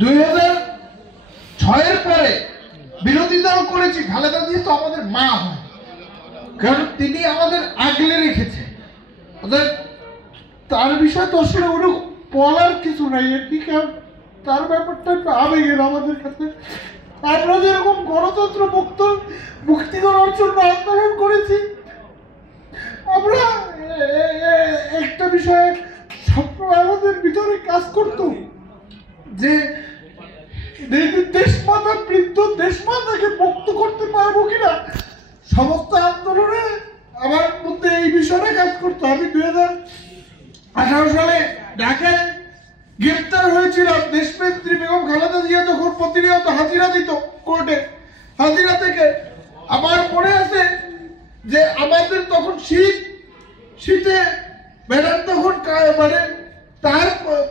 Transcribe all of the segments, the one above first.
2006-এর পরে বিরোধিতাও করেছি। খালেদা জিয়া তো আমাদের মা হয়, কারণ তিনি আমাদের আগলে রেখেছে। তার বিষয় তো আসলে বলার কিছু নাই, তার ব্যাপারটা একটু আবেগের আমাদের কাছে। আমরা যেরকম গণতন্ত্র মুক্তি করার জন্য আন্দোলন করেছি, আমরা একটা বিষয়ে সবসময় আমাদের ভিতরে কাজ করতো যে দেশমাতা বৃদ্ধ দেশমাতাকে মুক্ত করতে পারবো কিনা। সমস্ত আন্দোলনে আমার মধ্যে এই বিষয়টা কাজ করতো। আমি 2018 সালে ঢাকায় গ্রেফতার হয়েছিলাম। দেশনেত্রী বেগম খালেদা জিয়া যখন প্রতিনিয়ত হাজিরা দিত কোর্টে, হাজিরা থেকে আমার মনে আছে যে আমাদের তখন শীতে ম্যাডাম তখন মানে তার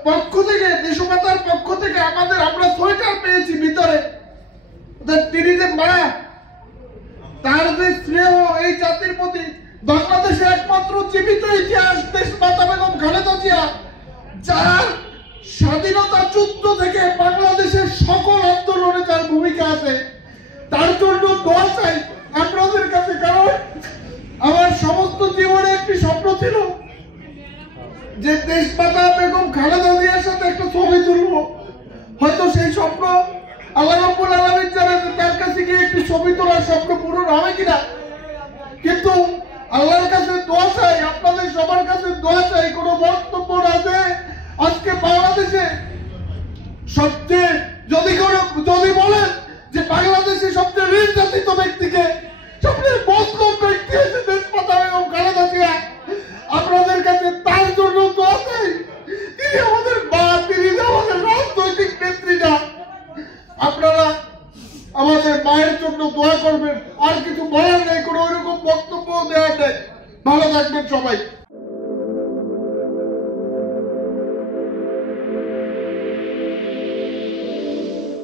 পক্ষ থেকে, দেশমাতার পক্ষ থেকে আমরা সোয়েটার পেয়েছি ভিতরে। তিনি যে মা, তার যে স্নেহ এই জাতির প্রতি। বাংলাদেশে একমাত্র জীবিত ইতিহাস দেশমাতা বেগম খালেদা জিয়া, যার স্বাধীনতা যুদ্ধ থেকে বাংলাদেশের সকল আন্দোলনে তার ভূমিকা আছে। তার জন্য দোয়া চাই আপনাদের কাছে, কারণ আমার সমস্ত জীবনে একটি স্বপ্ন ছিল যে দেশমাতা বেগম খালেদা জিয়ার সাথে একটা ছবি তুলব। হয়তো সেই স্বপ্ন আল্লাহ রাব্বুল আলামিন জানেন তার কাছে গিয়ে একটি ছবি তোলার স্বপ্ন পূরণ হবে কিনা। কিন্তু আল্লাহর কাছে দোয়া চাই, আপনাদের সবার কাছে দোয়া চাই। কোনো বক্তব্য আছে আজকে বাংলাদেশে সবচেয়ে যদি বলেন যে বাংলাদেশে সবচেয়ে নির্যাতিত ব্যক্তিকে, সবচেয়ে মজলুম ব্যক্তি হচ্ছে দেশমাতা বেগম খালেদা জিয়া। আপনাদের কাছে তার জন্য দোয়া চাই। তিনি আমাদের মা, তিনি আমাদের রাজনৈতিক নেত্রী না। আপনারা আমাদের মায়ের জন্য দোয়া করবেন। আর কিছু বলার নেই, কোনো ওইরকম বক্তব্য দেওয়ার নেই। ভালো থাকবেন সবাই।